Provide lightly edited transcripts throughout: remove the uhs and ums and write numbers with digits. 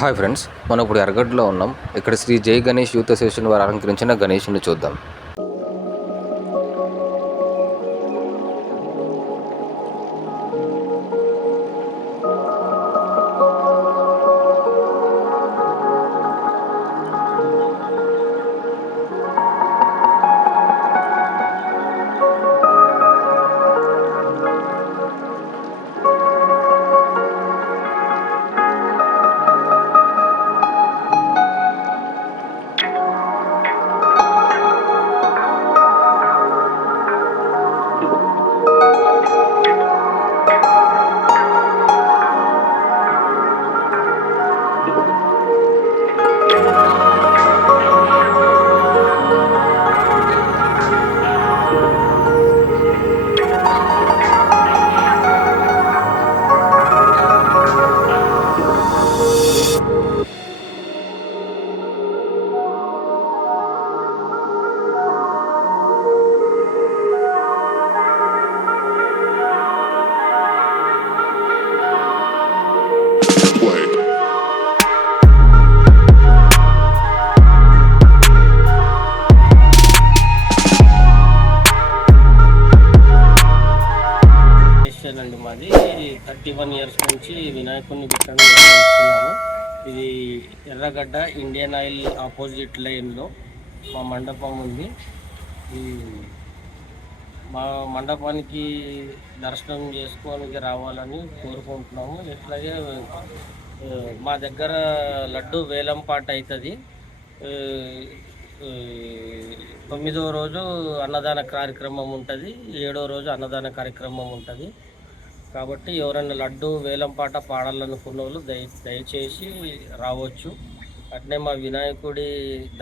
Hi friends, మనం ఇప్పుడు ఎర్రగడ్డలో ఉన్నాం. ఇక్కడ శ్రీ జై గణేష్ యూత్ అసోసియేషన్ వారు అలంకరించిన గణేషుని చూద్దాం. అండి మాది 31 ఇయర్స్ నుంచి వినాయకుడిని పెట్టడం చేస్తున్నాము. ఇది ఎర్రగడ్డ ఇండియన్ ఆయిల్ ఆపోజిట్ లైన్లో మా మండపం ఉంది. ఈ మా మండపానికి దర్శనం చేసుకోవడానికి రావాలని కోరుకుంటున్నాము. ఇట్లాగే మా దగ్గర లడ్డు వేలం పాట అవుతుంది. 9వ రోజు అన్నదాన కార్యక్రమం ఉంటుంది, 7వ రోజు అన్నదాన కార్యక్రమం ఉంటుంది. కాబట్టి ఎవరైనా లడ్డు వేలంపాట పాడాలనుకున్న వాళ్ళు దయచేసి రావచ్చు. అట్నే మా వినాయకుడి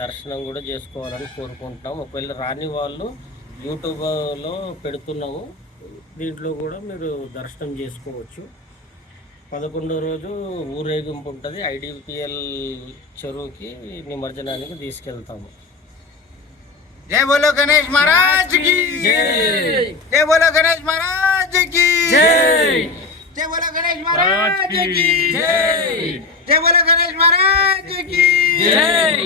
దర్శనం కూడా చేసుకోవాలని కోరుకుంటున్నాం. ఒకవేళ రాని వాళ్ళు యూట్యూబ్లో పెడుతున్నాము, దీంట్లో కూడా మీరు దర్శనం చేసుకోవచ్చు. 11వ రోజు ఊరేగింపు ఉంటుంది. ఐడిపిఎల్ చెరువుకి నిమజ్జనానికి తీసుకెళ్తాము. जय बोलो गणेश महाराज की जय। जय बोलो गणेश महाराज की जय। जय बोलो गणेश महाराज की जय। जय बोलो गणेश महाराज की जय।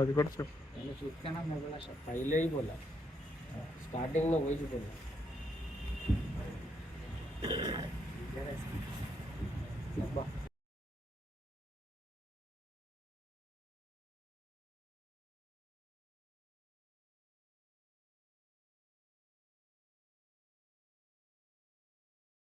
అది కూడా చెప్పు. పైలే बोला स्टार्टिंग में वही बोला।